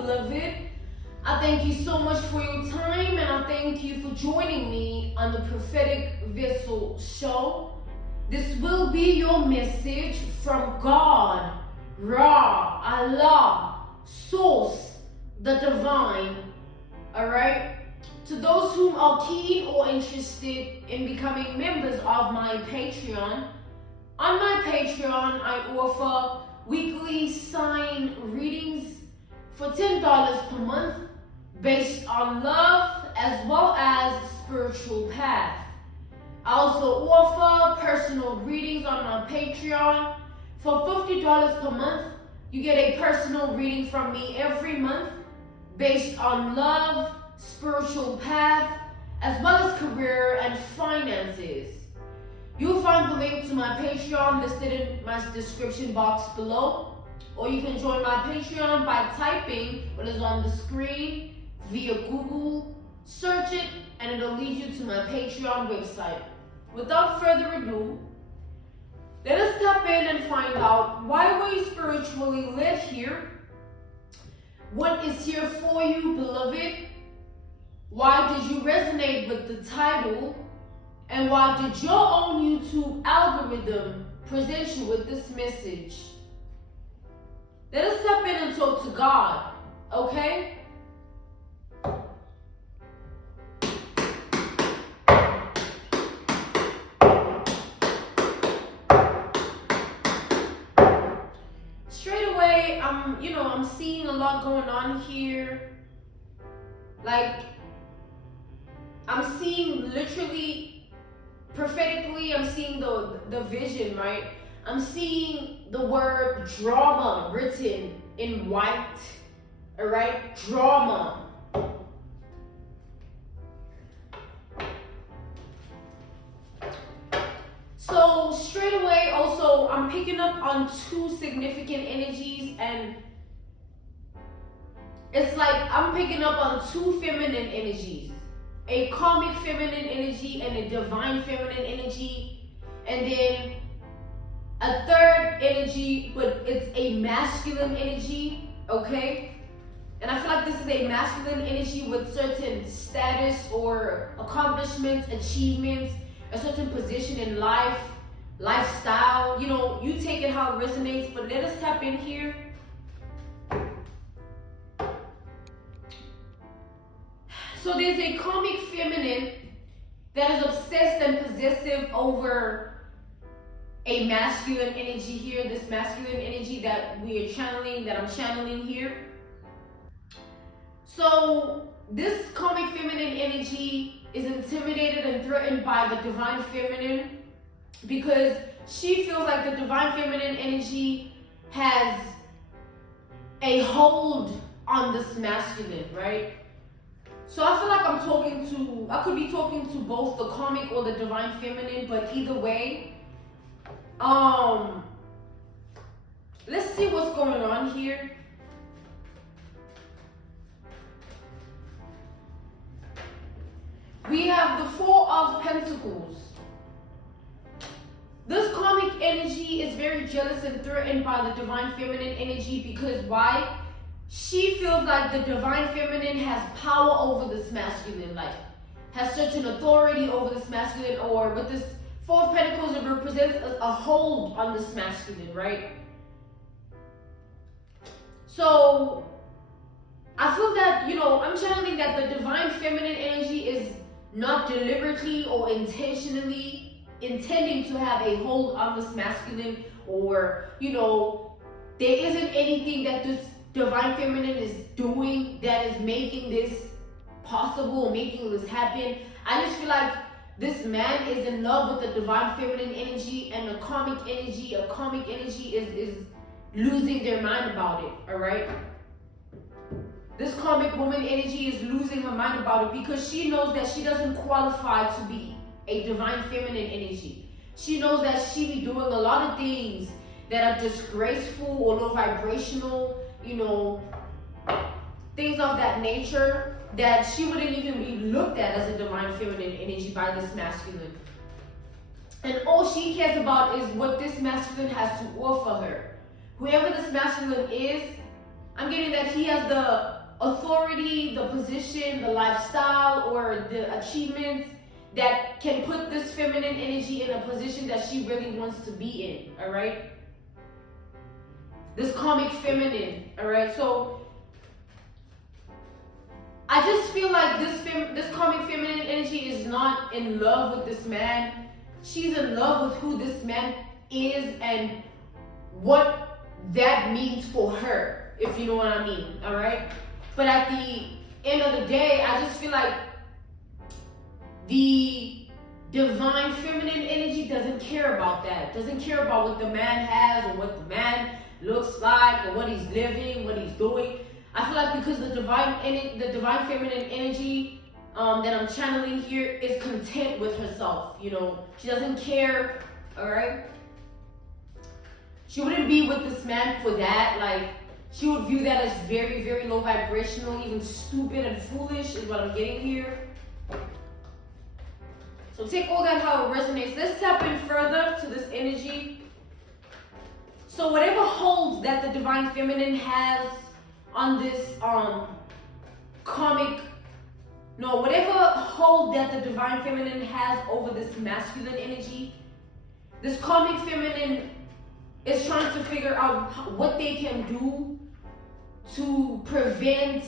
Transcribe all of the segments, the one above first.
beloved. I thank you so much for your time, and I thank you for joining me on the Prophetic Vessel Show. This will be your message from God, Ra, Allah, Source, the Divine. Alright? To those whom are keen or interested in becoming members of my Patreon, on my Patreon I offer weekly sign readings for $10 per month based on love as well as spiritual path. I also offer personal readings on my Patreon. For $50 per month, you get a personal reading from me every month based on love, spiritual path, as well as career and finances. You'll find the link to my Patreon listed in my description box below, or you can join my Patreon by typing what is on the screen via Google, search it, and it'll lead you to my Patreon website. Without further ado, let us tap in and find out why were you spiritually led here? What is here for you, beloved? Why did you resonate with the title? And why did your own YouTube algorithm present you with this message? Let us step in and talk to God, okay? Straight away, I'm seeing a lot going on here. Like, I'm seeing literally, prophetically, I'm seeing the vision, right? I'm seeing the word drama written in white, all right? Drama. So straight away, also, I'm picking up on two significant energies, and it's like I'm picking up on two feminine energies. A karmic feminine energy and a divine feminine energy, and then a third energy, but it's a masculine energy, okay? And I feel like this is a masculine energy with certain status or accomplishments, achievements, a certain position in life, lifestyle. You take it how it resonates, but let us tap in here. So there's a karmic feminine that is obsessed and possessive over a masculine energy here, this masculine energy that we are channeling, that I'm channeling here. So this karmic feminine energy is intimidated and threatened by the divine feminine because she feels like the divine feminine energy has a hold on this masculine, right? So I feel like I could be talking to both the karmic or the divine feminine, but either way, let's see what's going on here. We have the Four of Pentacles. This karmic energy is very jealous and threatened by the divine feminine energy because why? She feels like the divine feminine has power over this masculine, like has certain authority over this masculine, or with this Four of Pentacles, it represents a hold on this masculine, right? So I feel that, I'm channeling that the divine feminine energy is not deliberately or intentionally intending to have a hold on this masculine, or, there isn't anything that this divine feminine is doing that is making this possible, making this happen. I just feel like this man is in love with the divine feminine energy, and a karmic energy is losing their mind about it, all right? This karmic woman energy is losing her mind about it because she knows that she doesn't qualify to be a divine feminine energy. She knows that she be doing a lot of things that are disgraceful or low vibrational, things of that nature, that she wouldn't even be looked at as a divine feminine energy by this masculine. And all she cares about is what this masculine has to offer her. Whoever this masculine is, I'm getting that he has the authority, the position, the lifestyle, or the achievements that can put this feminine energy in a position that she really wants to be in, all right? This karmic feminine, all right? So I just feel like this karmic feminine energy is not in love with this man. She's in love with who this man is and what that means for her, if you know what I mean, all right? But at the end of the day, I just feel like the divine feminine energy doesn't care about that. Doesn't care about what the man has or what the man looks like or what he's living, what he's doing. I feel like because the divine feminine energy that I'm channeling here is content with herself. You know, she doesn't care. All right. She wouldn't be with this man for that. Like, she would view that as very, very low vibrational, even stupid and foolish is what I'm getting here. So take all that how it resonates. Let's tap in further to this energy. So whatever hold that the divine feminine has on this whatever hold that the divine feminine has over this masculine energy, this karmic feminine is trying to figure out what they can do to prevent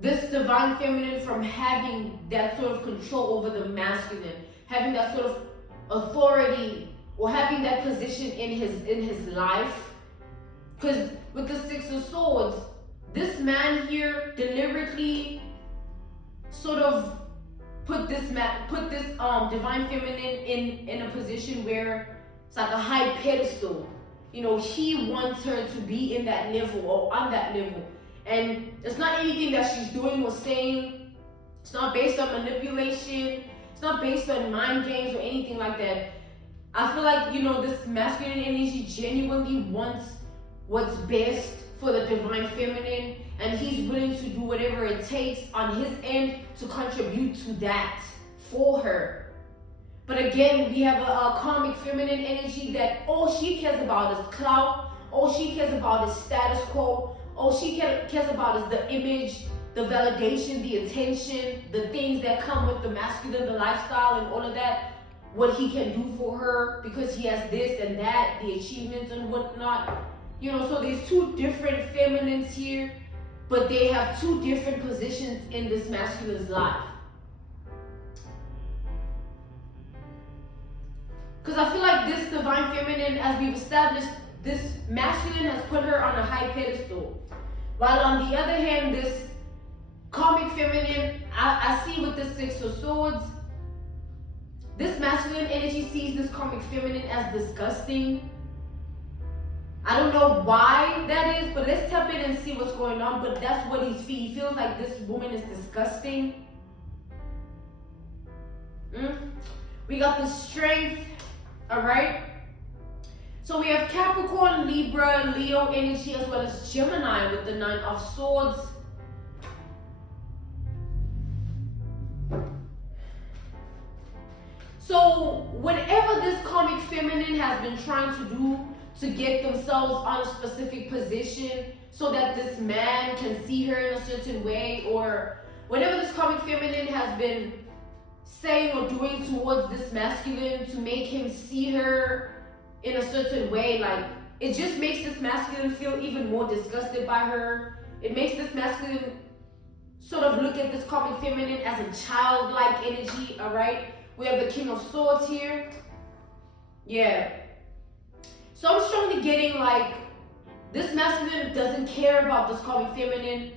this divine feminine from having that sort of control over the masculine, having that sort of authority or having that position in his life. Because with the Six of Swords, this man here deliberately sort of put this divine feminine in a position where it's like a high pedestal. You know, he wants her to be in that level or on that level. And it's not anything that she's doing or saying. It's not based on manipulation. It's not based on mind games or anything like that. I feel like, you know, this masculine energy genuinely wants what's best for the divine feminine, and he's willing to do whatever it takes on his end to contribute to that for her. But again, we have a karmic feminine energy that all she cares about is clout, all she cares about is status quo, all she cares about is the image, the validation, the attention, the things that come with the masculine, the lifestyle and all of that, what he can do for her because he has this and that, the achievements and whatnot. You know, so there's two different feminines here, but they have two different positions in this masculine's life. Because I feel like this divine feminine, as we've established, this masculine has put her on a high pedestal. While on the other hand, this karmic feminine, I see with the Six of Swords, this masculine energy sees this karmic feminine as disgusting. I don't know why that is, but let's tap in and see what's going on. But that's what he's feeling. He feels like this woman is disgusting. We got the Strength, all right? So we have Capricorn, Libra, Leo energy, as well as Gemini with the Nine of Swords. So whatever this karmic feminine has been trying to do to get themselves on a specific position so that this man can see her in a certain way, or whatever this karmic feminine has been saying or doing towards this masculine to make him see her in a certain way, like, it just makes this masculine feel even more disgusted by her. It makes this masculine sort of look at this karmic feminine as a childlike energy, all right? We have the King of Swords here. Yeah. So I'm strongly getting like this masculine doesn't care about this karmic feminine.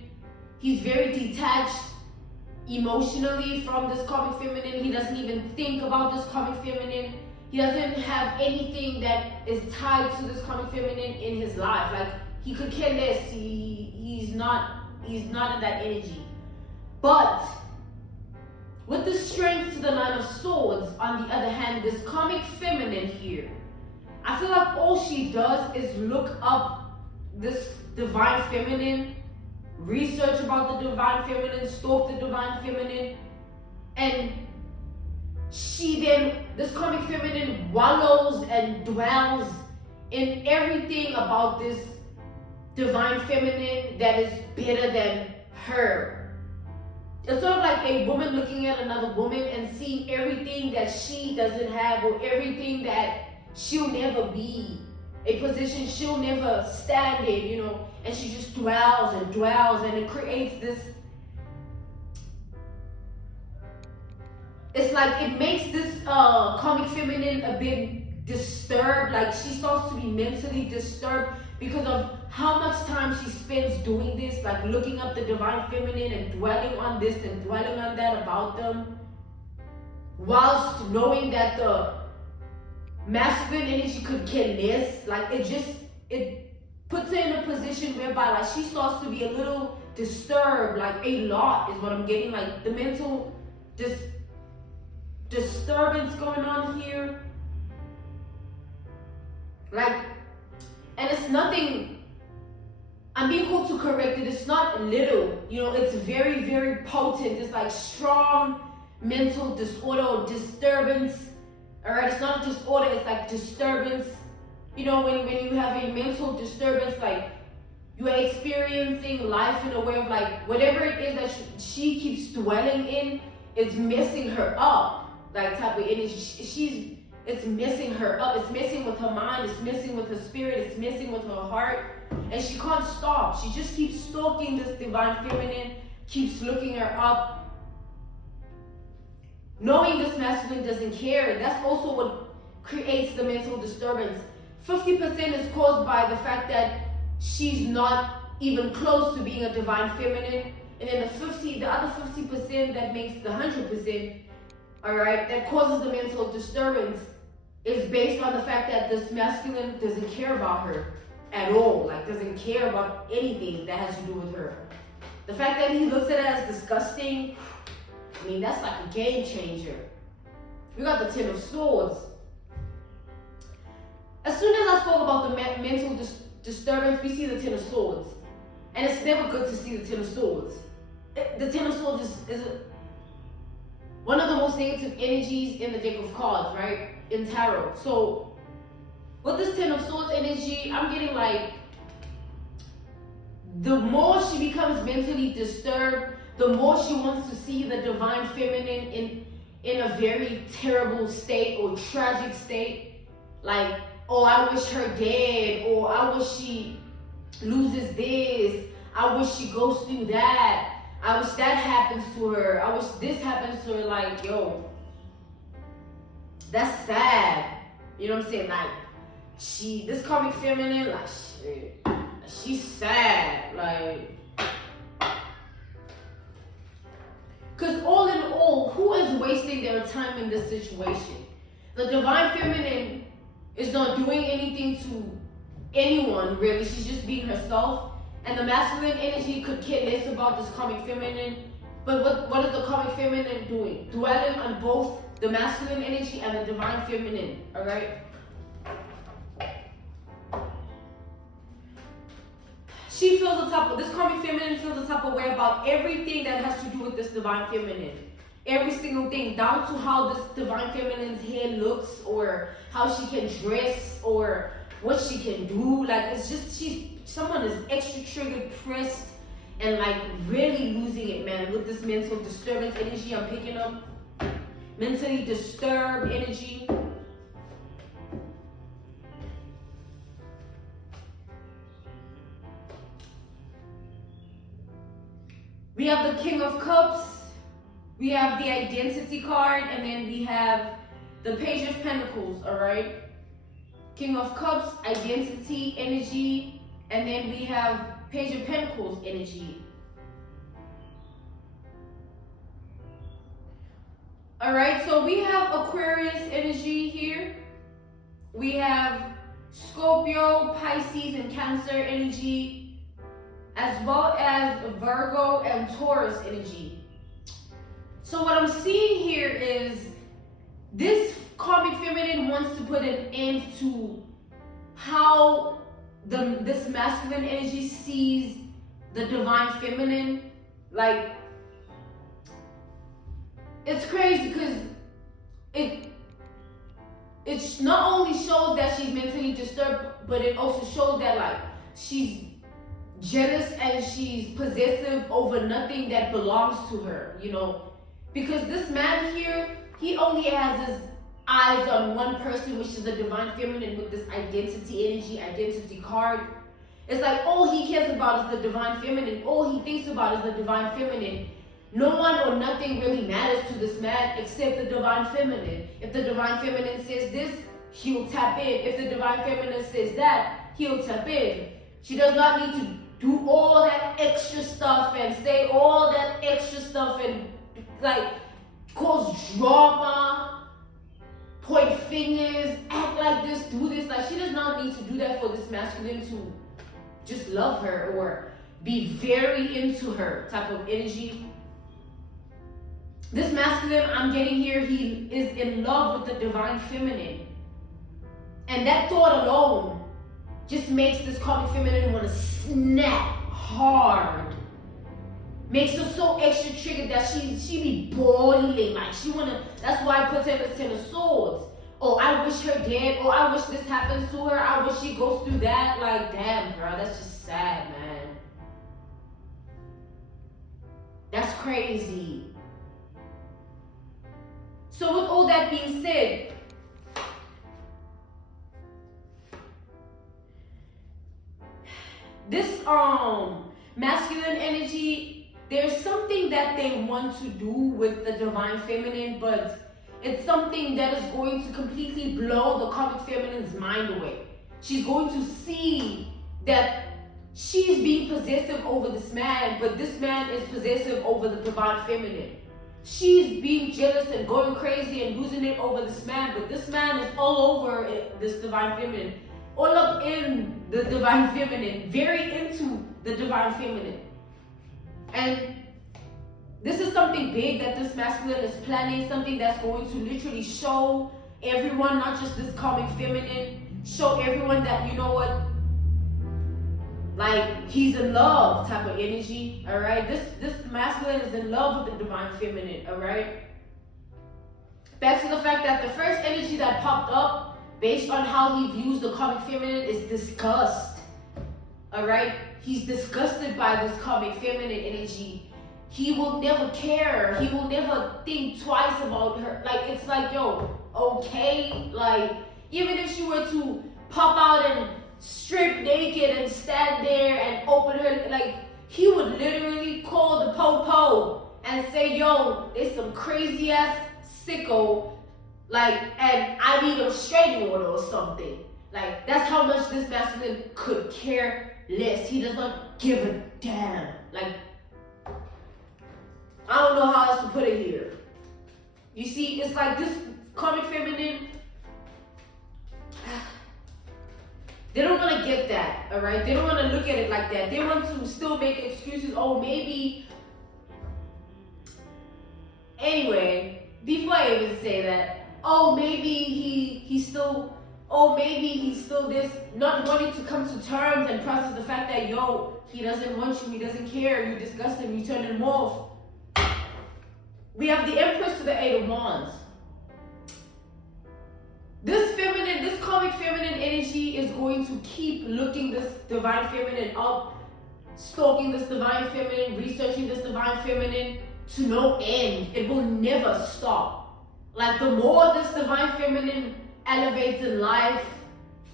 He's very detached emotionally from this karmic feminine. He doesn't even think about this karmic feminine. He doesn't have anything that is tied to this karmic feminine in his life. Like, he could care less. He's not in that energy. But with the Strength to the Nine of Swords, on the other hand, this karmic feminine here, I feel like all she does is look up this divine feminine, research about the divine feminine, stalk the divine feminine, and this karmic feminine wallows and dwells in everything about this divine feminine that is better than her. It's sort of like a woman looking at another woman and seeing everything that she doesn't have, or everything that she'll never be, a position she'll never stand in, you know, and she just dwells, and it creates this, it's like it makes this karmic feminine a bit disturbed. Like she starts to be mentally disturbed because of how much time she spends doing this, like looking up the divine feminine and dwelling on this and dwelling on that about them, whilst knowing that the masculine energy could care less. Like it puts her in a position whereby like she starts to be a little disturbed, like a lot is what I'm getting, like the mental disturbance going on here. Like, and it's nothing, I'm being called to correct it, it's not little, you know, it's very, very potent. It's like strong mental disorder or disturbance. All right, it's not a disorder, it's like disturbance. You know, when you have a mental disturbance, like you are experiencing life in a way of like whatever it is that she keeps dwelling in is messing her up, like type of energy. It's messing her up. It's messing with her mind. It's messing with her spirit. It's messing with her heart. And she can't stop. She just keeps stalking this divine feminine, keeps looking her up. Knowing this masculine doesn't care, that's also what creates the mental disturbance. 50% is caused by the fact that she's not even close to being a divine feminine. And then the other 50% that makes the 100%, all right, that causes the mental disturbance is based on the fact that this masculine doesn't care about her at all, like doesn't care about anything that has to do with her. The fact that he looks at it as disgusting, I mean, that's like a game changer. We got the Ten of Swords. As soon as I spoke about the mental disturbance, we see the Ten of Swords. And it's never good to see the Ten of Swords. The Ten of Swords is one of the most negative energies in the deck of cards, right? In tarot. So with this Ten of Swords energy, I'm getting like, the more she becomes mentally disturbed, the more she wants to see the divine feminine in a very terrible state or tragic state. Like, oh, I wish her dead, or I wish she loses this, I wish she goes through that, I wish that happens to her, I wish this happens to her. Like, yo, that's sad. You know what I'm saying? Like, this karmic feminine, like, shit, she's sad. Like, because all in all, who is wasting their time in this situation? The divine feminine is not doing anything to anyone, really. She's just being herself. And the masculine energy could care less about this karmic feminine. But what is the karmic feminine doing? Dwelling on both the masculine energy and the divine feminine, all right? She feels the type of, this karmic feminine feels the type of way about everything that has to do with this divine feminine. Every single thing, down to how this divine feminine's hair looks, or how she can dress, or what she can do. Like, it's just, someone is extra triggered, pressed, and like really losing it, man, with this mental disturbance energy I'm picking up. Mentally disturbed energy. We have the King of Cups, we have the Identity card, and then we have the Page of Pentacles, all right? King of Cups, Identity energy, and then we have Page of Pentacles energy. All right, so we have Aquarius energy here. We have Scorpio, Pisces, and Cancer energy, as well as Virgo and Taurus energy. So what I'm seeing here is this karmic feminine wants to put an end to how this masculine energy sees the divine feminine. Like, it's crazy because it not only shows that she's mentally disturbed, but it also shows that like she's jealous and she's possessive over nothing that belongs to her, you know. Because this man here, he only has his eyes on one person, which is the divine feminine with this identity energy, identity card. It's like all he cares about is the divine feminine. All he thinks about is the divine feminine. No one or nothing really matters to this man except the divine feminine. If the divine feminine says this, he'll tap in. If the divine feminine says that, he'll tap in. She does not need to do all that extra stuff and say all that extra stuff and like cause drama, point fingers, act like this, do this. Like, she does not need to do that for this masculine to just love her or be very into her type of energy. This masculine I'm getting here, he is in love with the divine feminine. And that thought alone just makes this karmic feminine want to snap hard. Makes her so extra triggered that she be boiling. Like, she wanna, that's why I put her in the Ten of Swords. Oh, I wish her dead. Oh, I wish this happens to her. I wish she goes through that. Like, damn, bro, that's just sad, man. That's crazy. So with all that being said, this masculine energy, there's something that they want to do with the divine feminine, but it's something that is going to completely blow the karmic feminine's mind away. She's going to see that she's being possessive over this man, but this man is possessive over the divine feminine. She's being jealous and going crazy and losing it over this man, but this man is all over this divine feminine. All up in the divine feminine, very into the divine feminine. And this is something big that this masculine is planning, something that's going to literally show everyone, not just this karmic feminine, show everyone that, you know what, like, he's in love type of energy, all right? This masculine is in love with the divine feminine, all right? Back to the fact that the first energy that popped up, based on how he views the karmic feminine, is disgust, all right? He's disgusted by this karmic feminine energy. He will never care. He will never think twice about her. Like, it's like, yo, okay? Like, even if she were to pop out and strip naked and stand there and open her, like, he would literally call the po-po and say, yo, there's some crazy ass sicko, like, and I need a restraining order or something. Like, that's how much this masculine could care less. He does not give a damn. Like, I don't know how else to put it here. You see, it's like this karmic feminine, they don't want to get that, all right? They don't want to look at it like that. They want to still make excuses. Oh, maybe. Anyway, before I even say that, oh, maybe he's still this, not wanting to come to terms and process the fact that, yo, he doesn't want you, he doesn't care, you disgust him, you turn him off. We have the Empress to the Eight of Wands. This karmic feminine energy is going to keep looking this divine feminine up, stalking this divine feminine, researching this divine feminine to no end. It will never stop. Like, the more this divine feminine elevates in life,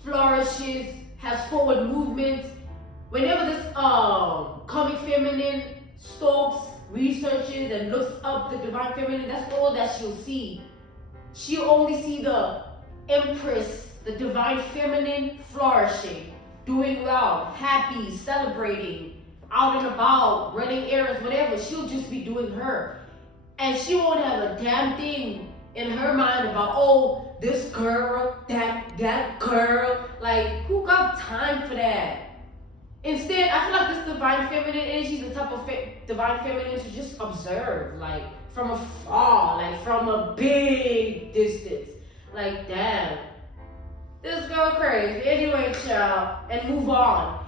flourishes, has forward movement, whenever this karmic feminine stalks, researches, and looks up the divine feminine, that's all that she'll see. She'll only see the Empress, the divine feminine, flourishing, doing well, happy, celebrating, out and about, running errands, whatever. She'll just be doing her. And she won't have a damn thing in her mind about, oh, this girl, that girl. Like, who got time for that? Instead, I feel like this divine feminine energy is the type of divine feminine to just observe, like, from afar, like, from a big distance. Like, damn, this girl crazy. Anyway, child, and move on.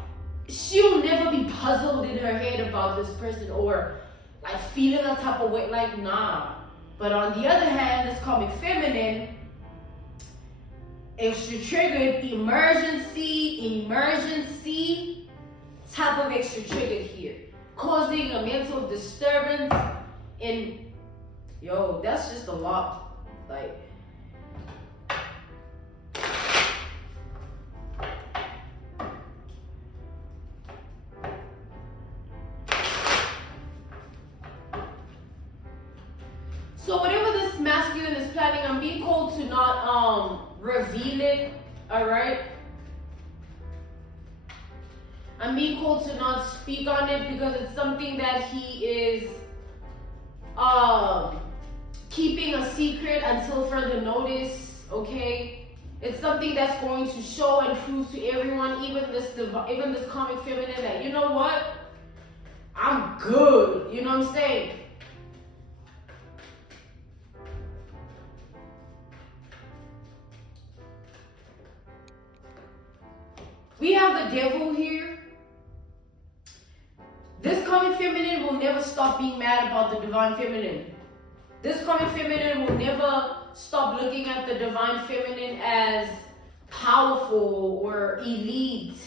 She'll never be puzzled in her head about this person or, like, feeling a type of way. Like, nah. But on the other hand, this karmic feminine, extra triggered, emergency. type of extra triggered here, causing a mental disturbance. And yo, that's just a lot. Like, so whatever this masculine is planning, I'm being called to not reveal it, all right? I'm being called to not speak on it because it's something that he is keeping a secret until further notice, okay? It's something that's going to show and prove to everyone, even this karmic feminine, that, you know what? I'm good, you know what I'm saying? We have the devil here. This karmic feminine will never stop being mad about the divine feminine. This karmic feminine will never stop looking at the divine feminine as powerful or elite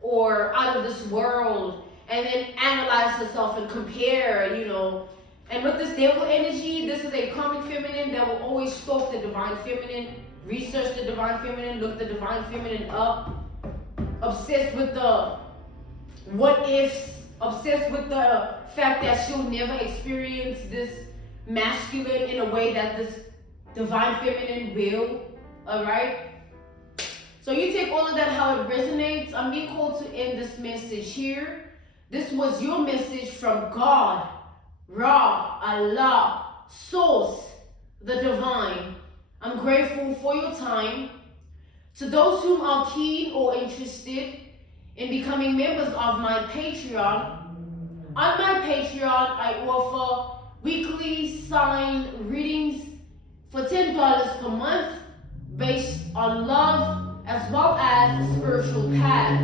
or out of this world, and then analyze herself and compare, you know. And with this devil energy, this is a karmic feminine that will always stalk the divine feminine, research the divine feminine, look the divine feminine up, obsessed with the what ifs, obsessed with the fact that she'll never experience this masculine in a way that this divine feminine will, all right? So you take all of that how it resonates. I'm being called to end this message here. This was your message from God, Ra, Allah, Source, the divine. I'm grateful for your time. To those whom are keen or interested in becoming members of my Patreon, on my Patreon I offer weekly sign readings for $10 per month based on love as well as the spiritual path.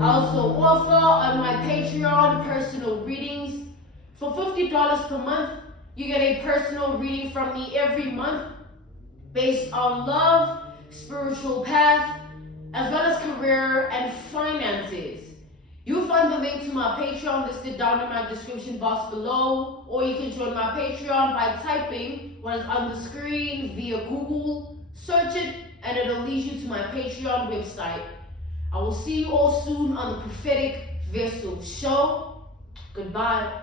I also offer on my Patreon personal readings for $50 per month. You get a personal reading from me every month based on love, spiritual path, as well as career and finances. You'll find the link to my Patreon listed down in my description box below, or you can join my Patreon by typing what is on the screen via Google, search it, and it'll lead you to my Patreon website. I will see you all soon on the Prophetic Vessel Show. Goodbye.